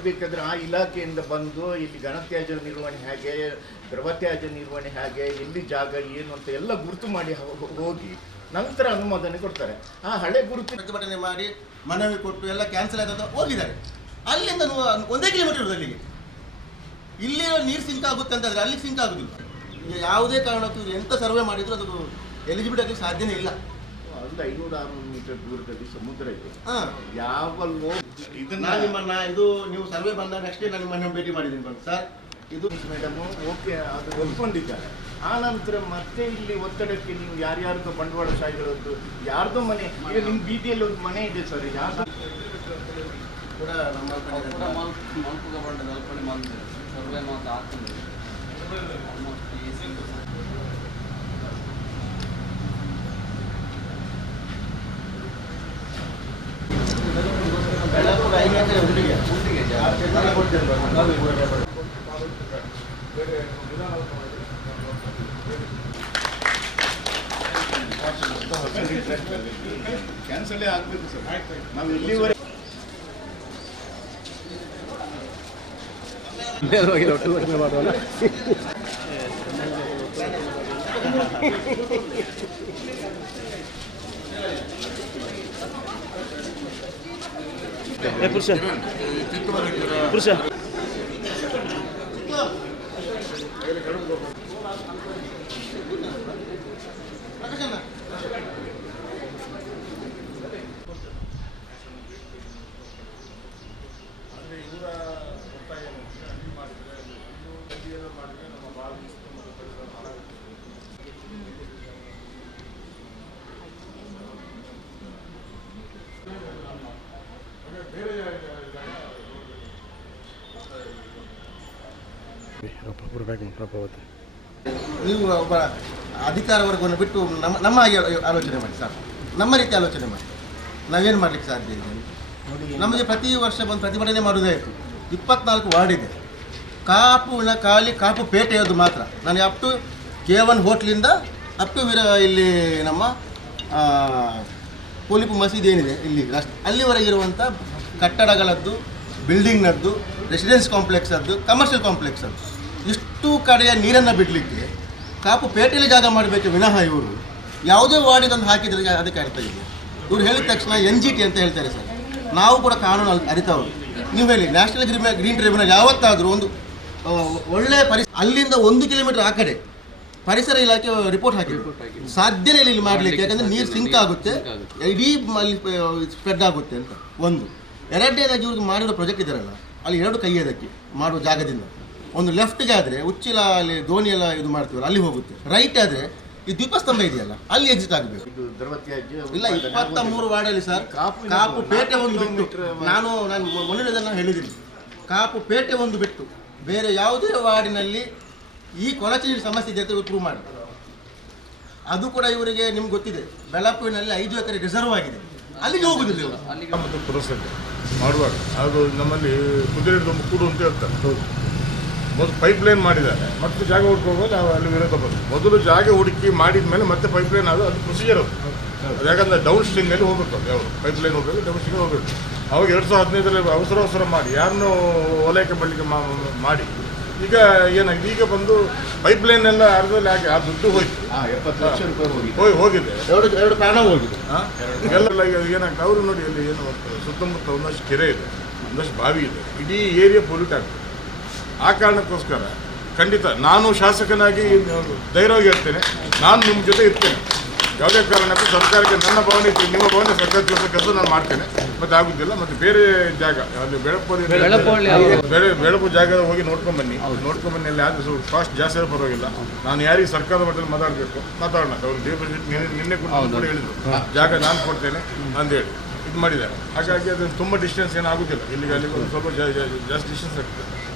ಮಾಡಬೇಕಾದ್ರೆ ಆ ಇಲಾಖೆಯಿಂದ ಬಂದು ಇಲ್ಲಿ ಘನತ್ಯಾಜ್ಯ ನಿರ್ವಹಣೆ ಹೇಗೆ, ದ್ರವತ್ಯಾಜ್ಯ ನಿರ್ವಹಣೆ ಹೇಗೆ, ಎಲ್ಲಿ ಜಾಗ ಏನು ಅಂತ ಎಲ್ಲ ಗುರುತು ಮಾಡಿ ಹೋಗಿ ನಂತರ ಅನುಮೋದನೆ ಕೊಡ್ತಾರೆ. ಆ ಹಳೆ ಗುರುತು ಪ್ರತಿಭಟನೆ ಮಾಡಿ ಮನವಿ ಕೊಟ್ಟು ಎಲ್ಲ ಕ್ಯಾನ್ಸಲ್ ಆಗೋದು ಹೋಗಿದ್ದಾರೆ. ಅಲ್ಲಿಂದ 1 ಕಿಲೋಮೀಟರ್ ಇರೋದು ಅಲ್ಲಿಗೆ. ಇಲ್ಲಿ ನೀರು ಸಿಂಕ್ ಆಗುತ್ತೆ ಅಂತಂದರೆ ಅಲ್ಲಿ ಸಿಂಕ್ ಆಗೋದಿಲ್ಲ. ಯಾವುದೇ ಕಾರಣಕ್ಕೂ ಎಂಥ ಸರ್ವೆ ಮಾಡಿದ್ರು ಅದು ಎಲಿಜಿಬಿಲಿಟಿ ಆಗಲಿಕ್ಕೆ ಸಾಧ್ಯನೇ ಇಲ್ಲ. ಒಂದು 500-600 ಮೀಟರ್ ದೂರದಲ್ಲಿ ಸಮುದ್ರ ಇದೆ. ಯಾವಲ್ಲೋ ಇದನ್ನ ನಿಮ್ಮನ್ನ ಇದು ನೀವು ಸರ್ವೆ ಬಂದಾಗ ನೆಕ್ಸ್ಟ್ ನಾನು ನಿಮ್ಮನ್ನು ಭೇಟಿ ಮಾಡಿದ್ದೀನಿ ಸರ್. ಇದು ಮೇಡಮ್ ಓಕೆ ಅದು ಒಪ್ಕೊಂಡಿದ್ದಾರೆ. ಆ ನಂತರ ಮತ್ತೆ ಇಲ್ಲಿ ಒತ್ತಡಕ್ಕೆ ನೀವು ಯಾರ್ಯಾರ್ದು ಬಂಡವಾಳಶಾಹಿಗಳದ್ದು ಯಾರ್ದೋ ಮನೆ, ಈಗ ನಿಮ್ಮ ಬೀದಿಯಲ್ಲಿ ಒಂದು ಮನೆ ಇದೆ ಸರ್, ಯಾರ್ದು ಕೂಡ ನಮ್ಮ ಕ್ಯಾನ್ಸಲೇ ಆಗಬೇಕು ಸರ್. ನಾವು ಇಲ್ಲಿವರೆಗೆ ಪುರುಷ ಪುರುಷ ನೀವು ಒಬ್ಬ ಅಧಿಕಾರ ವರ್ಗವನ್ನು ಬಿಟ್ಟು ನಮ್ಮ ಹಾಗೆ ಆಲೋಚನೆ ಮಾಡಿ ಸರ್. ನಮ್ಮ ರೀತಿ ಆಲೋಚನೆ ಮಾಡಿ ನಾವೇನು ಮಾಡಲಿಕ್ಕೆ ಸಾಧ್ಯ ಇದೆ? ನಮಗೆ ಪ್ರತಿ ವರ್ಷ ಬಂದು ಪ್ರತಿಭಟನೆ ಮಾಡೋದೇ ಆಯಿತು. 24 ವಾರ್ಡ್ ಇದೆ. ಕಾಪುವಿನ ಖಾಲಿ ಕಾಪು ಪೇಟೆಯದು ಮಾತ್ರ. ನಾನು ಅಪ್ ಟು K1 ಹೋಟ್ಲಿಂದ ಅಪ್ ಟು ಇಲ್ಲಿ ನಮ್ಮ ಪೋಲಿಪು ಮಸೀದಿ ಏನಿದೆ ಇಲ್ಲಿ ಅಲ್ಲಿವರೆಗೆ ಇರುವಂಥ ಕಟ್ಟಡಗಳದ್ದು, ಬಿಲ್ಡಿಂಗ್ನದ್ದು, ರೆಸಿಡೆನ್ಸ್ ಕಾಂಪ್ಲೆಕ್ಸದ್ದು, ಕಮರ್ಷಿಯಲ್ ಕಾಂಪ್ಲೆಕ್ಸದ್ದು ಇಷ್ಟು ಕಡೆಯ ನೀರನ್ನು ಬಿಡಲಿಕ್ಕೆ ಕಾಪು ಪೇಟೆಯಲ್ಲಿ ಜಾಗ ಮಾಡಬೇಕು ವಿನಃ ಇವರು ಯಾವುದೇ ವಾರ್ಡಿಗೊಂದು ಹಾಕಿದರೆ ಅದಕ್ಕೆ ಅರ್ಥ ಇದೆ. ಇವ್ರು ಹೇಳಿದ ತಕ್ಷಣ NGT ಅಂತ ಹೇಳ್ತಾರೆ ಸರ್. ನಾವು ಕೂಡ ಕಾನೂನು ಅರಿತವರು. ನೀವು ಹೇಳಿ, ನ್ಯಾಷನಲ್ ಗ್ರೀನ್ ಟ್ರಿಬ್ಯುನಲ್ ಯಾವತ್ತಾದರೂ ಒಂದು ಒಳ್ಳೆಯ ಅಲ್ಲಿಂದ 1 ಕಿಲೋಮೀಟರ್ ಆ ಕಡೆ ಪರಿಸರ ಇಲಾಖೆ ರಿಪೋರ್ಟ್ ಹಾಕಿದ್ರು. ಸಾಧ್ಯನೇ ಇಲ್ಲ ಇಲ್ಲಿ ಮಾಡಲಿಕ್ಕೆ, ಯಾಕಂದರೆ ನೀರು ಸಿಂಕ್ ಆಗುತ್ತೆ, ಇಡೀ ಅಲ್ಲಿ ಸ್ಪ್ರೆಡ್ ಆಗುತ್ತೆ ಅಂತ. ಒಂದು ಎರಡನೇದಾಗಿ ಇವ್ರಿಗೆ ಮಾಡಿರೋ ಪ್ರಾಜೆಕ್ಟ್ ಇದ್ದಾರಲ್ಲ, ಅಲ್ಲಿ 2 ಕೈ ಅದಕ್ಕೆ ಮಾಡುವ ಜಾಗದಿಂದ. ಒಂದು ಲೆಫ್ಟ್ಗೆ ಆದರೆ ಉಚ್ಚಿಲ ಅಲ್ಲಿ ದೋಣಿ ಎಲ್ಲ ಇದು ಮಾಡ್ತೀವಲ್ಲ ಅಲ್ಲಿ ಹೋಗುತ್ತೆ. ರೈಟ್ ಆದರೆ ಈ ದೀಪಸ್ತಂಭ ಇದೆಯಲ್ಲ ಅಲ್ಲಿ ಎಕ್ಸಿಟ್ ಆಗಬೇಕು. ಇಲ್ಲ 23 ವಾರ್ಡಲ್ಲಿ ಸರ್ ಕಾಪು ಪೇಟೆ ಒಂದು ಬಿಟ್ಟು ನಾನು ಮೊನ್ನೆದನ್ನು ಹೇಳಿದ್ದೀನಿ. ಕಾಪು ಪೇಟೆ ಒಂದು ಬಿಟ್ಟು ಬೇರೆ ಯಾವುದೇ ವಾರ್ಡಿನಲ್ಲಿ ಈ ಕೊಳಚೆ ನೀರು ಸಮಸ್ಯೆ ಇದೆ ಅಂತ ಪ್ರೂವ್ ಮಾಡಿ. ಅದು ಕೂಡ ಇವರಿಗೆ ನಿಮ್ಗೆ ಗೊತ್ತಿದೆ, ಬೆಳಪುವಿನಲ್ಲಿ 5 ಎಕರೆ ರಿಸರ್ವ್ ಆಗಿದೆ, ಅಲ್ಲಿಗೆ ಹೋಗುದಿಲ್ಲ ಇವರು. ಮತ್ತು ಪುರಸಭೆ ಮಾಡುವಾಗ ಅದು ನಮ್ಮಲ್ಲಿ ಕುದುರೆ ಕೂಡು ಅಂತ ಹೇಳ್ತಾರೆ. ಮೊದಲು ಪೈಪ್ಲೈನ್ ಮಾಡಿದ್ದಾರೆ, ಮತ್ತೆ ಜಾಗ ಹುಡ್ಕೋಬೋದು, ನಾವು ಅಲ್ಲಿ ವಿರೋಧ ಬಂದು ಮೊದಲು ಜಾಗ ಹುಡುಕಿ ಮಾಡಿದ ಮೇಲೆ ಮತ್ತೆ ಪೈಪ್ಲೈನ್ ಅದು ಪ್ರೊಸೀಜರ್ ಅದು. ಯಾಕಂದರೆ ಡೌನ್ ಸ್ಟ್ರೀಮ್ನಲ್ಲಿ ಹೋಗ್ಬೇಕು, ಅದು ಯಾವುದು ಪೈಪ್ಲೈನ್ ಹೋಗಬೇಕು, ಡೌನ್ ಸ್ಟ್ರೀಮ್ ಹೋಗಬೇಕು. ಅವಾಗ 2015 ಅವಸರ ಮಾಡಿ ಯಾರನ್ನೂ ಓಲೈಕೆ ಮಾಡಲಿಕ್ಕೆ ಮಾಡಿ ಈಗ ಏನಾಗಿದೆ, ಈಗ ಬಂದು ಪೈಪ್ಲೈನ್ ಎಲ್ಲ ಅರ್ಧದಲ್ಲಿ ಹಾಕಿ ಆ ದುಡ್ಡು ಹೋಯ್ತು, 70 ಲಕ್ಷ ರೂಪಾಯಿ ಹೋಗಿದೆ, 2 ಪ್ರಾಣ ಹೋಗಿದೆ. ಎಲ್ಲ ಏನಾಗ್ತದೆ ಅವರು ನೋಡಿ, ಅಲ್ಲಿ ಏನು ಸುತ್ತಮುತ್ತ ಒಂದಷ್ಟು ಕೆರೆ ಇದೆ, ಒಂದಷ್ಟು ಬಾವಿ ಇದೆ, ಇಡೀ ಏರಿಯಾ ಪೊಲ್ಯೂಟ್ ಆಗ್ತದೆ. ಆ ಕಾರಣಕ್ಕೋಸ್ಕರ ಖಂಡಿತ ನಾನು ಶಾಸಕನಾಗಿ ಧೈರ್ಯವಾಗಿ ಹೇಳ್ತೇನೆ, ನಾನು ನಿಮ್ಮ ಜೊತೆ ಇರ್ತೇನೆ. ಯಾವುದೇ ಕಾರಣಕ್ಕೂ ಸರ್ಕಾರಕ್ಕೆ ನನ್ನ ಭವನ ಇತ್ತು, ನಿಮ್ಮ ಭವನ ಸರ್ಕಾರ ಕೆಲಸ ನಾನು ಮಾಡ್ತೇನೆ. ಮತ್ತು ಆಗುದಿಲ್ಲ, ಮತ್ತು ಬೇರೆ ಜಾಗ ಅಲ್ಲಿ ಬೆಳಪು ಜಾಗ ಹೋಗಿ ನೋಡ್ಕೊಂಬನ್ನಿ ಅಲ್ಲಿ ಯಾರು ಕಾಸ್ಟ್ ಜಾಸ್ತಿ ಆದರೂ ಪರವಾಗಿಲ್ಲ. ನಾನು ಯಾರಿಗೆ ಸರ್ಕಾರದ ಮಟ್ಟದಲ್ಲಿ ಮಾತಾಡೋಣ. ಅವರು ನಿನ್ನೆ ಕೂಡ ಹೇಳಿದರು ಜಾಗ ನಾನು ಕೊಡ್ತೇನೆ ಅಂತೇಳಿ ಇದು ಮಾಡಿದ್ದಾರೆ. ಹಾಗಾಗಿ ಅದು ತುಂಬ ಡಿಸ್ಟೆನ್ಸ್ ಏನಾಗುದಿಲ್ಲ, ಇಲ್ಲಿಗೆ ಅಲ್ಲಿಗೆ ಸ್ವಲ್ಪ ಜಾಸ್ತಿ ಡಿಸ್ಟೆನ್ಸ್ ಆಗ್ತದೆ.